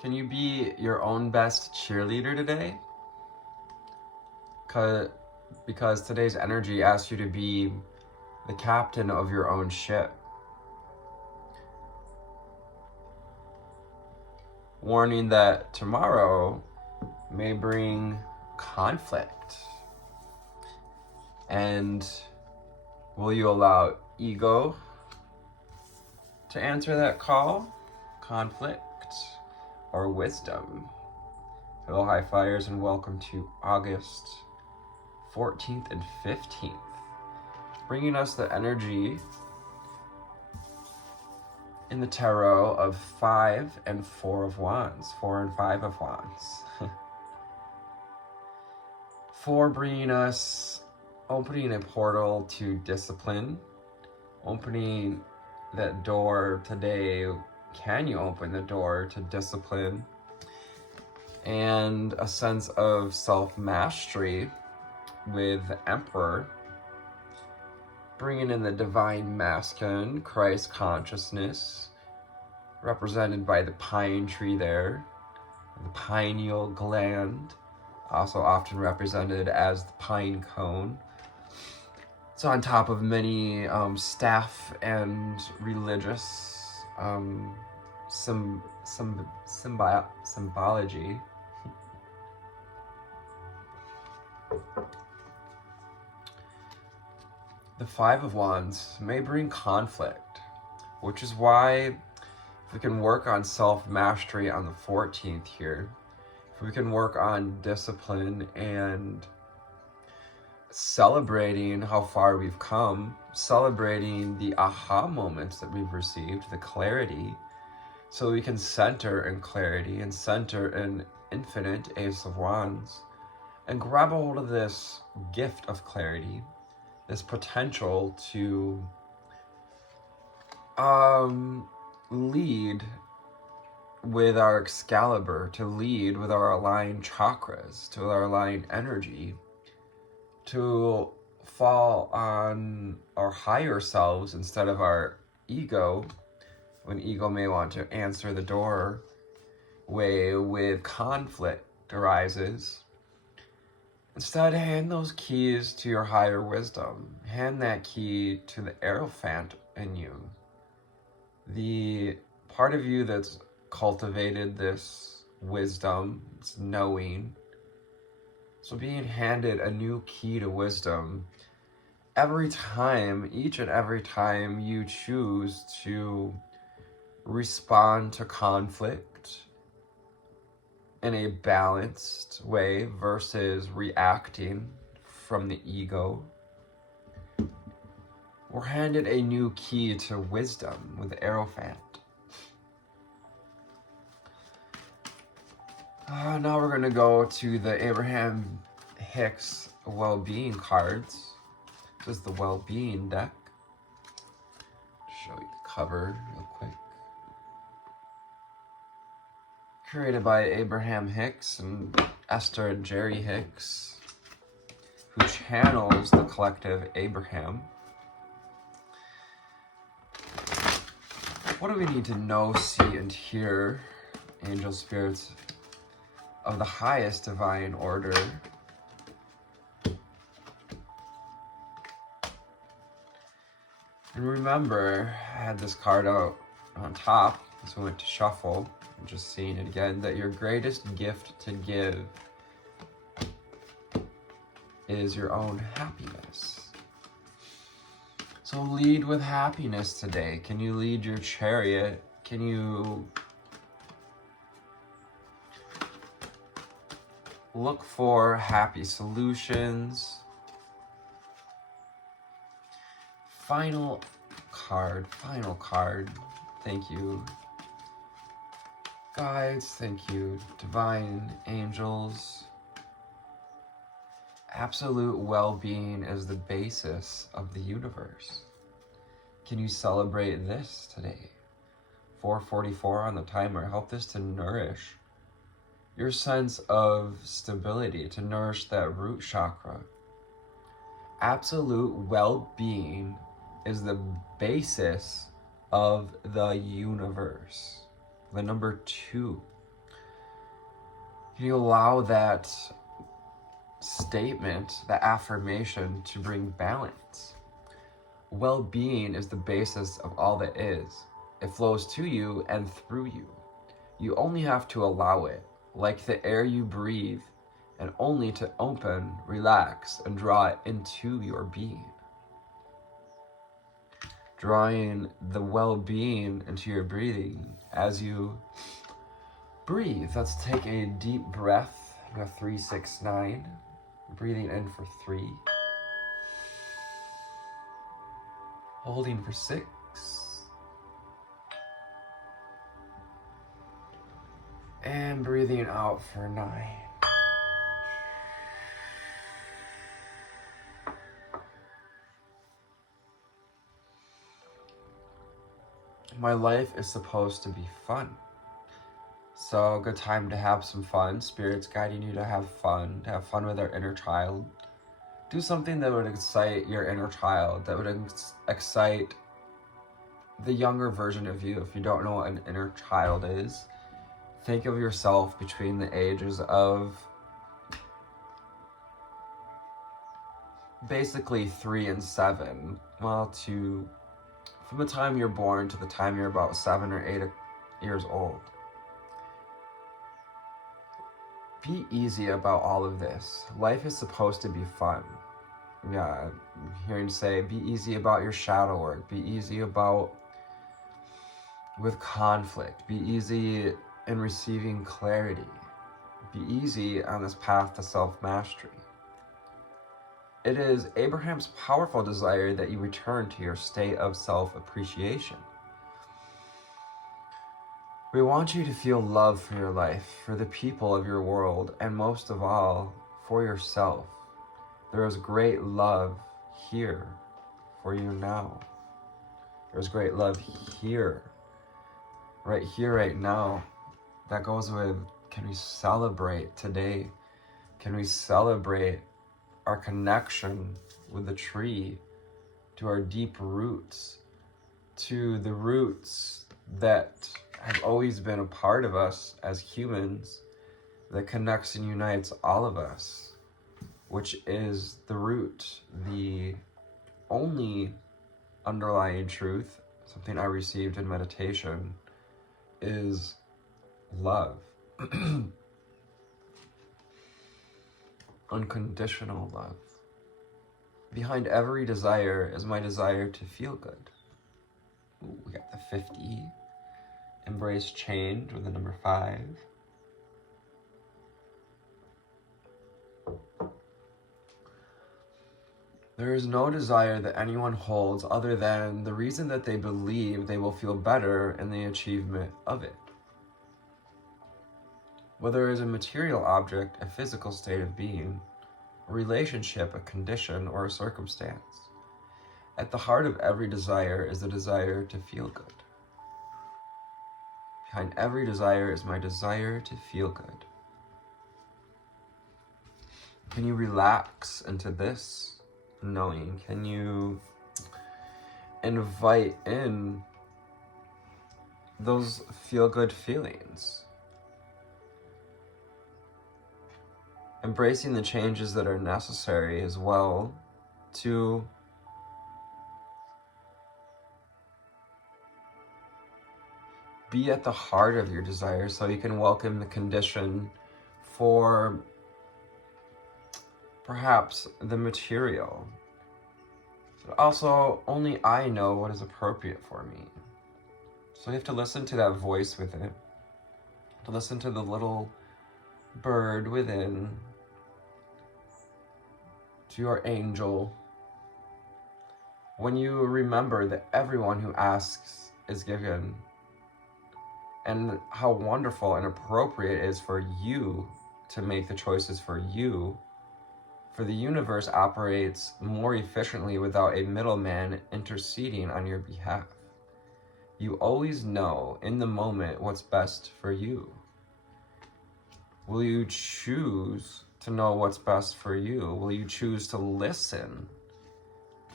Can you be your own best cheerleader today? Because today's energy asks you to be the captain of your own ship. Warning that tomorrow may bring conflict. And will you allow ego to answer that call? Conflict or wisdom? Hello, high flyers, and welcome to August 14th and 15th, bringing us the energy in the tarot of 5 and 4 of wands, 4 and 5 of wands. 4 bringing us opening a portal to discipline, opening that door today. Can you open the door to discipline and a sense of self-mastery with the Emperor, bringing in the divine masculine, Christ consciousness, represented by the pine tree there, the pineal gland, also often represented as the pine cone. It's on top of many staff and religious symbology. The 5 of wands may bring conflict, which is why if we can work on self-mastery on the 14th here, if we can work on discipline and celebrating how far we've come, celebrating the aha moments that we've received, the clarity, so we can center in clarity and center in infinite Ace of Wands and grab a hold of this gift of clarity, this potential to lead with our Excalibur, to lead with our aligned chakras, to our aligned energy, to fall on our higher selves instead of our ego, when ego may want to answer the door way with conflict arises. Instead, hand those keys to your higher wisdom. Hand that key to the Hierophant in you, the part of you that's cultivated this wisdom, this knowing. So being handed a new key to wisdom every time, each and every time you choose to respond to conflict in a balanced way versus reacting from the ego. We're handed a new key to wisdom with the Hierophant. Now we're going to go to the Abraham Hicks well-being cards. This is the well-being deck. Show you the cover real quick. Created by Abraham Hicks and Esther and Jerry Hicks, who channels the collective Abraham. What do we need to know, see, and hear, angel spirits of the highest divine order? And remember, I had this card out on top, so I went to shuffle. I'm just seeing it again, that your greatest gift to give is your own happiness. So lead with happiness today. Can you lead your chariot? Can you look for happy solutions? Final card. Thank you, guides. Thank you, divine angels. Absolute well-being is the basis of the universe. Can you celebrate this today? 4:44 on the timer. Help this to nourish your sense of stability, to nourish that root chakra. Absolute well-being is the basis of the universe. The number 2. Can you allow that statement, that affirmation, to bring balance? Well-being is the basis of all that is. It flows to you and through you. You only have to allow it, like the air you breathe, and only to open, relax, and draw it into your being. Drawing the well-being into your breathing as you breathe. Let's take a deep breath. 3, 6, 9. Breathing in for 3. Holding for 6. And breathing out for 9. My life is supposed to be fun. So a good time to have some fun. Spirit's guiding you to have fun with our inner child. Do something that would excite your inner child, that would excite the younger version of you. If you don't know what an inner child is, think of yourself between the ages of basically 3 and 7. Well, from the time you're born to the time you're about 7 or 8 years old. Be easy about all of this. Life is supposed to be fun. Yeah, I'm hearing you say, be easy about your shadow work. Be easy with conflict. Be easy in receiving clarity. Be easy on this path to self-mastery. It is Abraham's powerful desire that you return to your state of self-appreciation. We want you to feel love for your life, for the people of your world, and most of all, for yourself. There is great love here for you now. There's great love here, right now. That goes with, can we celebrate today? Can we celebrate our connection with the tree, to our deep roots, to the roots that have always been a part of us as humans, that connects and unites all of us, which is the root, the only underlying truth, something I received in meditation, is love. Unconditional love. Behind every desire is my desire to feel good. Ooh, we got the 50. Embrace change with the number 5. There is no desire that anyone holds other than the reason that they believe they will feel better in the achievement of it. Whether it is a material object, a physical state of being, a relationship, a condition, or a circumstance, at the heart of every desire is the desire to feel good. Behind every desire is my desire to feel good. Can you relax into this knowing? Can you invite in those feel-good feelings? Embracing the changes that are necessary as well to be at the heart of your desire, so you can welcome the condition for perhaps the material. But also, only I know what is appropriate for me. So you have to listen to that voice within, to listen to the little bird within, to your angel. When you remember that everyone who asks is given, and how wonderful and appropriate it is for you to make the choices for you, for the universe operates more efficiently without a middleman interceding on your behalf. You always know in the moment what's best for you. Will you choose to know what's best for you? Will you choose to listen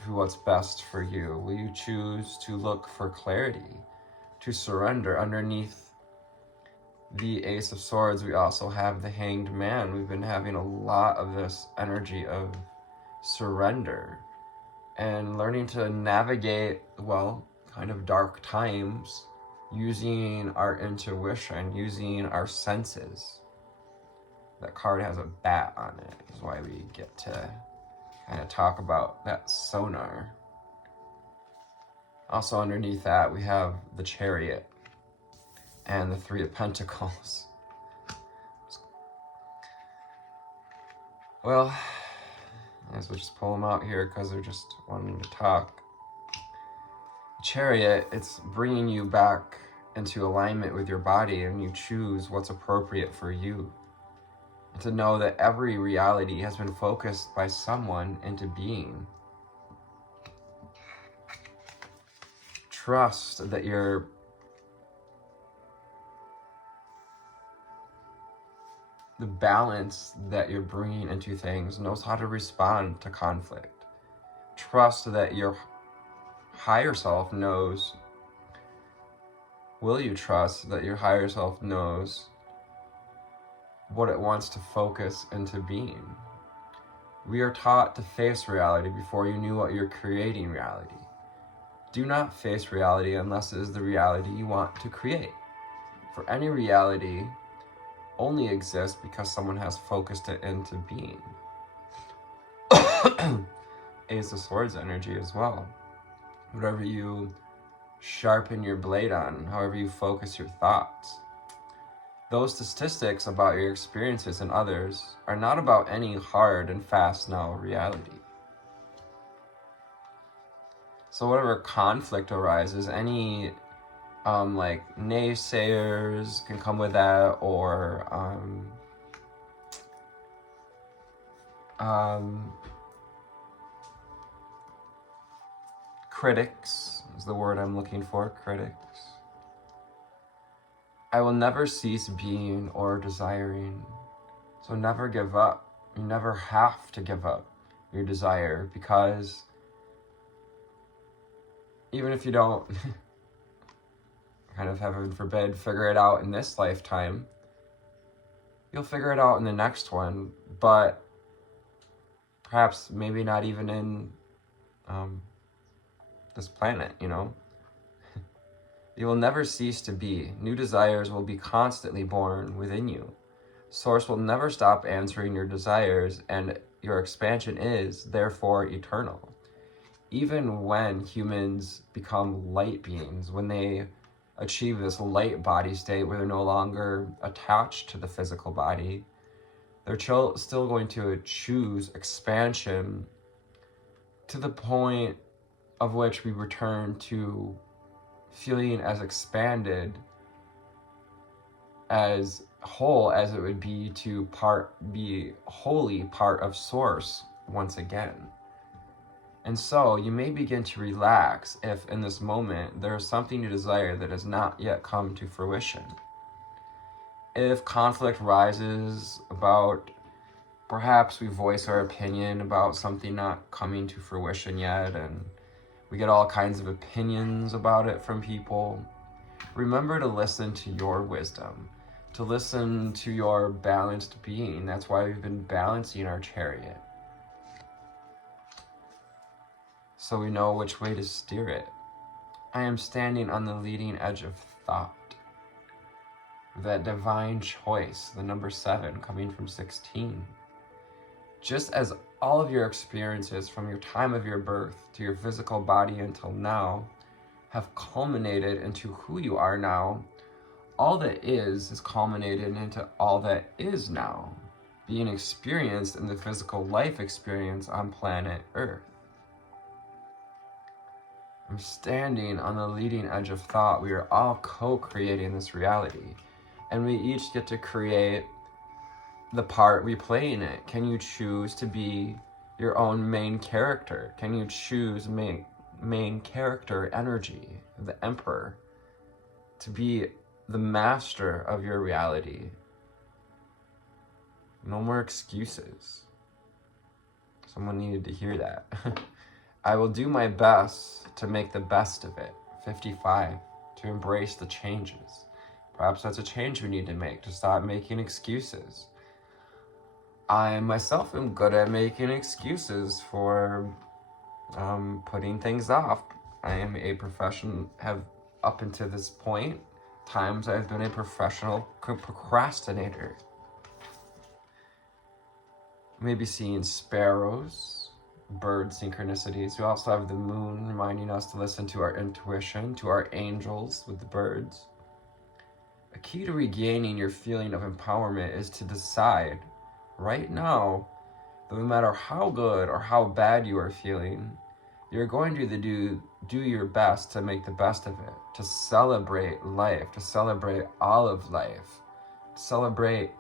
to what's best for you? Will you choose to look for clarity, to surrender underneath the Ace of Swords, we also have the Hanged Man. We've been having a lot of this energy of surrender and learning to navigate, well, kind of dark times using our intuition, using our senses. That card has a bat on it, is why we get to kind of talk about that sonar. Also underneath that, we have the Chariot and the Three of Pentacles. Well, I guess we'll just pull them out here because they're just wanting to talk. Chariot, it's bringing you back into alignment with your body, and you choose what's appropriate for you. And to know that every reality has been focused by someone into being. Trust that the balance that you're bringing into things knows how to respond to conflict. Trust that your higher self knows. Will you trust that your higher self knows what it wants to focus into being? We are taught to face reality before you knew what you're creating reality. Do not face reality unless it is the reality you want to create. For any reality only exists because someone has focused it into being. Ace of Swords energy as well. Whatever you sharpen your blade on, however you focus your thoughts. Those statistics about your experiences and others are not about any hard and fast now reality. So whatever conflict arises, any like naysayers can come with that, or critics is the word I'm looking for, critics. I will never cease being or desiring. So never give up. You never have to give up your desire, because even if you don't, kind of heaven forbid, figure it out in this lifetime, you'll figure it out in the next one, but perhaps maybe not even in this planet, you know? You will never cease to be. New desires will be constantly born within you. Source will never stop answering your desires, and your expansion is, therefore, eternal. Even when humans become light beings, when they achieve this light body state where they're no longer attached to the physical body, they're still going to choose expansion to the point of which we return to feeling as expanded, as whole as it would be to be wholly part of Source once again. And so you may begin to relax if in this moment there is something you desire that has not yet come to fruition. If conflict rises about, perhaps we voice our opinion about something not coming to fruition yet, and we get all kinds of opinions about it from people, remember to listen to your wisdom, to listen to your balanced being. That's why we've been balancing our chariot, so we know which way to steer it. I am standing on the leading edge of thought. That divine choice, the number 7 coming from 16. Just as all of your experiences from your time of your birth to your physical body until now have culminated into who you are now, all that is culminated into all that is now, being experienced in the physical life experience on planet Earth. I'm standing on the leading edge of thought. We are all co-creating this reality, and we each get to create the part we play in it. Can you choose to be your own main character? Can you choose main character energy, the Emperor, to be the master of your reality? No more excuses. Someone needed to hear that. I will do my best to make the best of it. 55, to embrace the changes. Perhaps that's a change we need to make, to stop making excuses. I myself am good at making excuses for putting things off. I am a professional, have up until this point, times I've been a professional procrastinator. Maybe seeing sparrows, bird synchronicities. We also have the moon reminding us to listen to our intuition, to our angels with the birds. A key to regaining your feeling of empowerment is to decide right now, no matter how good or how bad you are feeling, you're going to do your best to make the best of it, to celebrate life, to celebrate all of life, to celebrate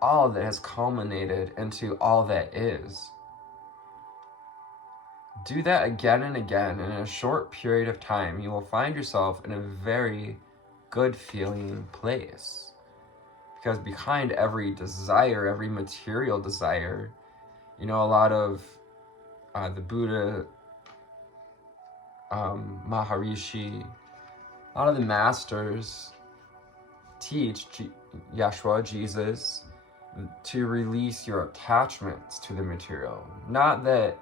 all that has culminated into all that is. Do that again and again, and in a short period of time, you will find yourself in a very good feeling place. Because behind every desire, every material desire, a lot of the Buddha, Maharishi, a lot of the masters teach Yeshua, Jesus, to release your attachments to the material. Not that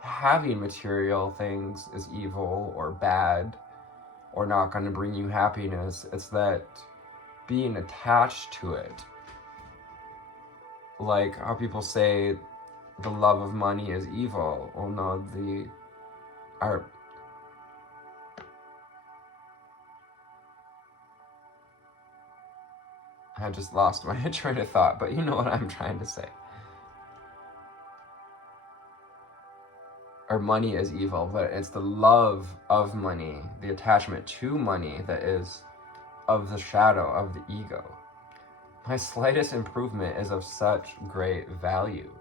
having material things is evil or bad or not going to bring you happiness. It's that being attached to it, like how people say the love of money is evil. Well, no, I just lost my train of thought, but you know what I'm trying to say. Or money is evil, but it's the love of money, the attachment to money that is of the shadow of the ego. My slightest improvement is of such great value.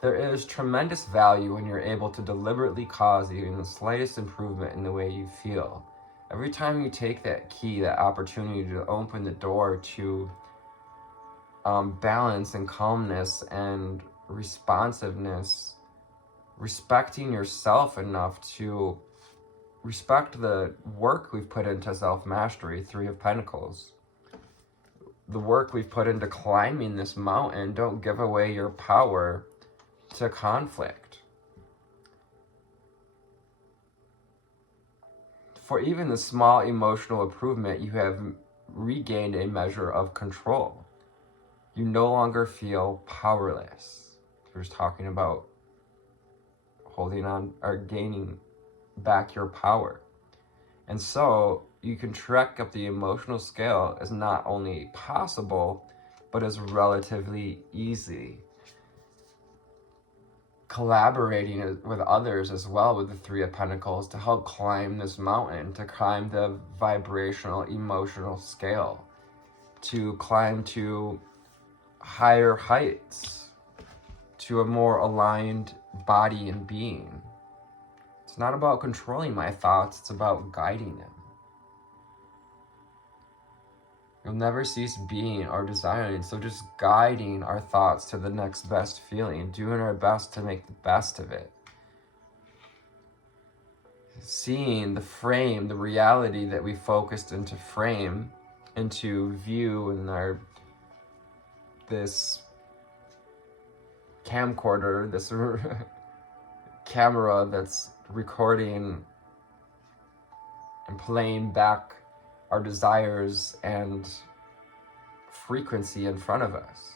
There is tremendous value when you're able to deliberately cause even the slightest improvement in the way you feel. Every time you take that key, that opportunity to open the door to balance and calmness and responsiveness, respecting yourself enough to respect the work we've put into self-mastery, 3 of Pentacles. The work we've put into climbing this mountain. Don't give away your power to conflict. For even the small emotional improvement, you have regained a measure of control. You no longer feel powerless. We're just talking about holding on or gaining back your power. And so you can track up the emotional scale as not only possible, but as relatively easy. Collaborating with others as well with the 3 of Pentacles to help climb this mountain, to climb the vibrational, emotional scale, to climb to higher heights, to a more aligned body and being. It's not about controlling my thoughts, it's about guiding them. You'll never cease being or desiring, so just guiding our thoughts to the next best feeling, doing our best to make the best of it. Seeing the frame, the reality that we focused into frame, into view in this camcorder, this camera that's recording and playing back our desires and frequency in front of us.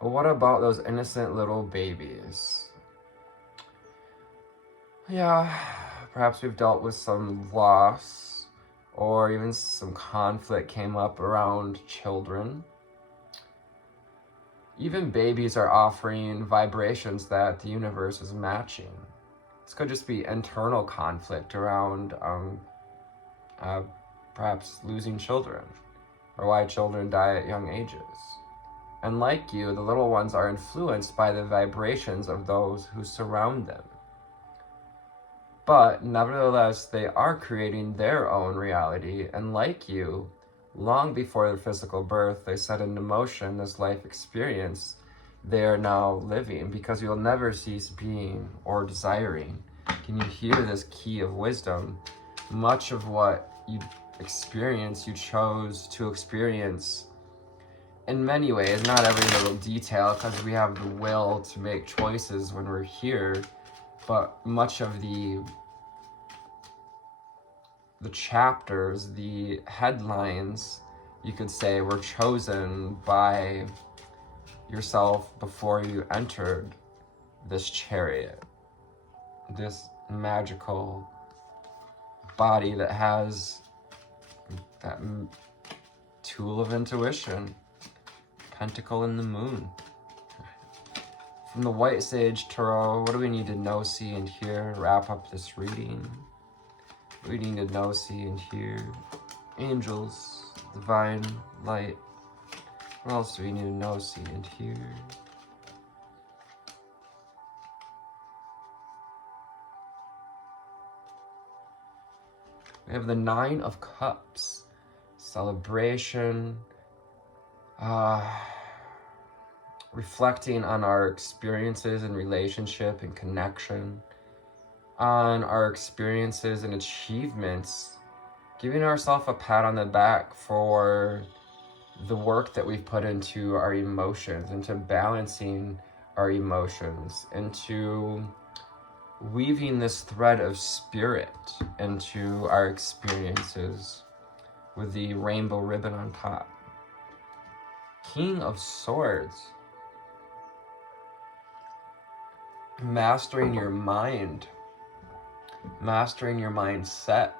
But what about those innocent little babies? Yeah, perhaps we've dealt with some loss or even some conflict came up around children. Even babies are offering vibrations that the universe is matching. This could just be internal conflict around perhaps losing children, or why children die at young ages. And like you, the little ones are influenced by the vibrations of those who surround them. But nevertheless, they are creating their own reality, and like you, long before their physical birth, they set into motion this life experience they are now living, because you'll never cease being or desiring. Can you hear this key of wisdom? Much of what you experience you chose to experience in many ways, not every little detail, because we have the will to make choices when we're here, but much of the chapters, the headlines, you could say, were chosen by yourself before you entered this chariot, this magical body that has that tool of intuition, pentacle in the moon. From the White Sage Tarot, what do we need to know, see, and hear? Wrap up this reading. We need to know, see, and hear. Angels, divine light. What else do we need to know, see, and hear? We have the Nine of Cups. Celebration. Reflecting on our experiences and relationship and connection. On our experiences and achievements. Giving ourselves a pat on the back for the work that we've put into our emotions, into balancing our emotions, into weaving this thread of spirit into our experiences with the rainbow ribbon on top. King of Swords. Mastering your mind. Mastering your mindset.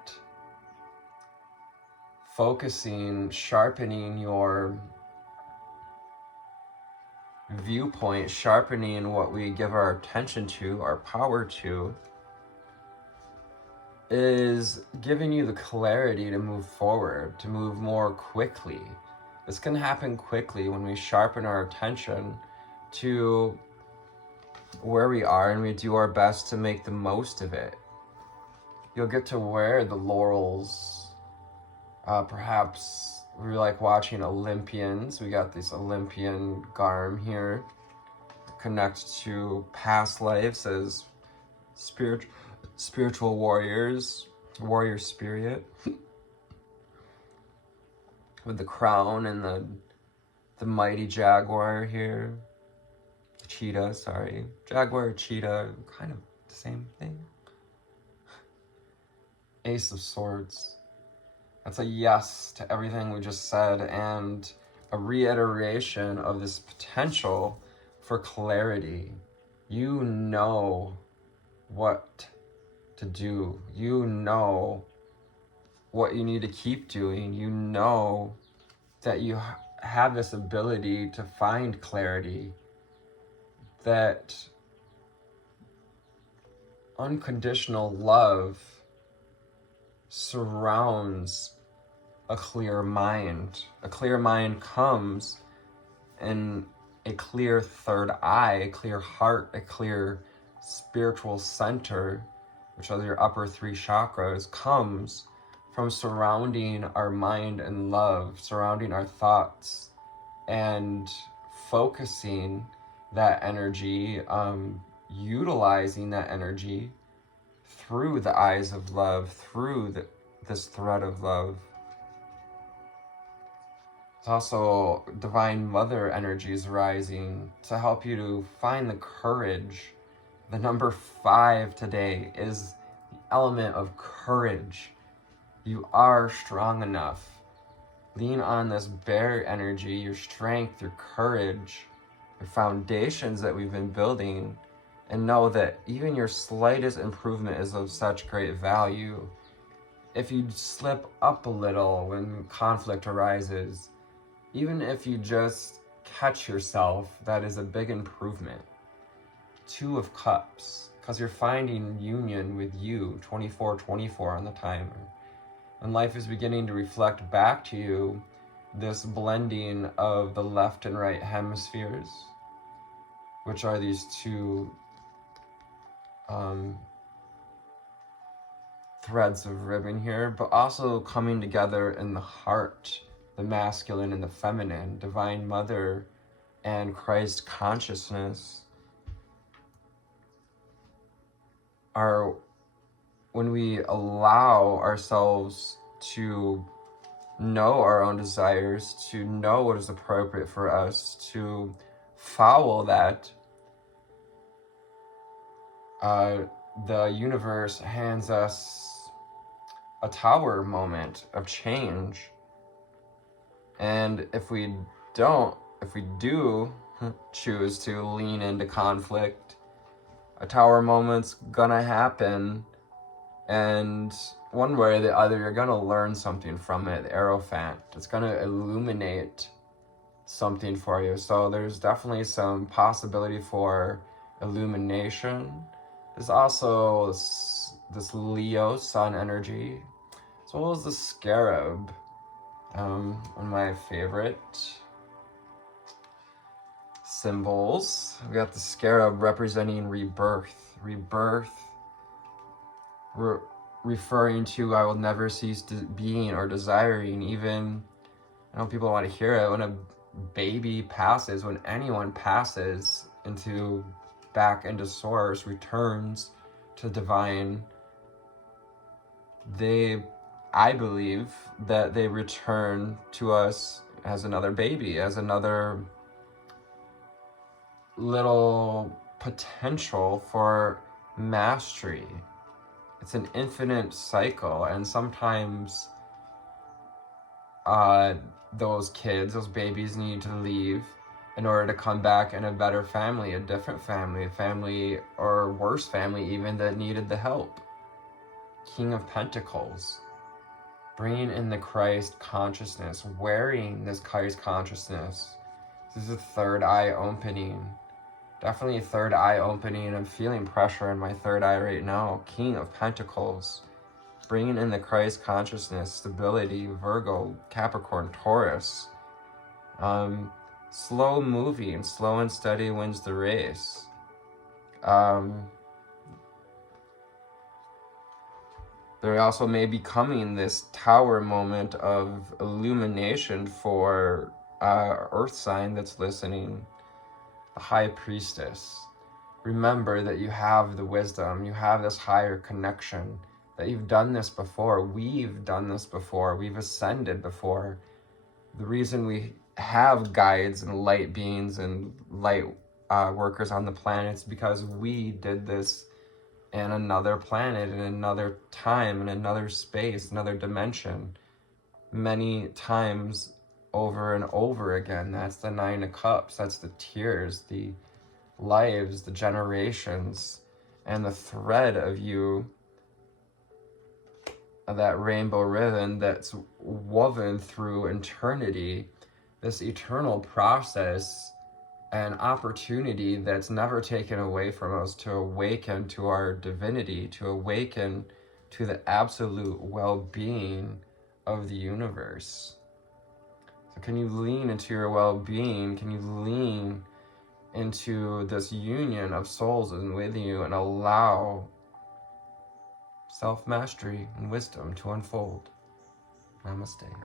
Focusing, sharpening your viewpoint, sharpening what we give our attention to, our power to, is giving you the clarity to move forward, to move more quickly. This can happen quickly when we sharpen our attention to where we are and we do our best to make the most of it. You'll get to wear the laurels. Perhaps we like watching Olympians. We got this Olympian garb here. Connect to past lives as spiritual warriors, warrior spirit. With the crown and the mighty jaguar here. Cheetah, sorry. Jaguar, cheetah, kind of the same thing. Ace of Swords. That's a yes to everything we just said and a reiteration of this potential for clarity. You know what to do. You know what you need to keep doing. You know that you have this ability to find clarity, that unconditional love surrounds a clear mind. A clear mind comes in a clear third eye, a clear heart, a clear spiritual center, which are your upper three chakras, comes from surrounding our mind and love, surrounding our thoughts, and focusing that energy, utilizing that energy through the eyes of love, through this thread of love. It's also Divine Mother energies rising to help you to find the courage. The number 5 today is the element of courage. You are strong enough. Lean on this bear energy, your strength, your courage, your foundations that we've been building, and know that even your slightest improvement is of such great value. If you slip up a little when conflict arises, even if you just catch yourself, that is a big improvement. 2 of Cups, because you're finding union with you, 24/24 on the timer. And life is beginning to reflect back to you this blending of the left and right hemispheres, which are these 2 threads of ribbon here, but also coming together in the heart, the masculine and the feminine, Divine Mother and Christ consciousness are when we allow ourselves to know our own desires, to know what is appropriate for us, to follow that, the universe hands us a tower moment of change. And if we do choose to lean into conflict, a tower moment's gonna happen, and one way or the other, you're gonna learn something from it. The Aerophant, it's gonna illuminate something for you. So there's definitely some possibility for illumination. There's also this Leo sun energy, as well as the Scarab, one of my favorite symbols. We got the Scarab representing rebirth, referring to I will never cease being or desiring. Even, I know people want to hear it, when a baby passes, when anyone passes back into source, returns to divine, I believe that they return to us as another baby, as another little potential for mastery. It's an infinite cycle, and sometimes those babies need to leave in order to come back in a better family, a different family, a family or worse family even that needed the help. King of Pentacles, bringing in the Christ consciousness, wearing this Christ consciousness. This is a third eye opening. Definitely a third eye opening. I'm feeling pressure in my third eye right now. King of Pentacles, bringing in the Christ consciousness, stability, Virgo, Capricorn, Taurus. Slow moving, slow and steady wins the race. There also may be coming this tower moment of illumination for Earth sign that's listening, the High Priestess. Remember that you have the wisdom, you have this higher connection, that you've done this before, we've done this before, we've ascended before. The reason we have guides and light beings and light workers on the planet is because we did this in another planet, in another time, in another space, another dimension, many times over and over again. That's the Nine of Cups, that's the tears, the lives, the generations, and the thread of you, of that rainbow ribbon that's woven through eternity, this eternal process and opportunity that's never taken away from us to awaken to our divinity, to awaken to the absolute well-being of the universe. So can you lean into your well-being? Can you lean into this union of souls with you and allow self-mastery and wisdom to unfold? Namaste.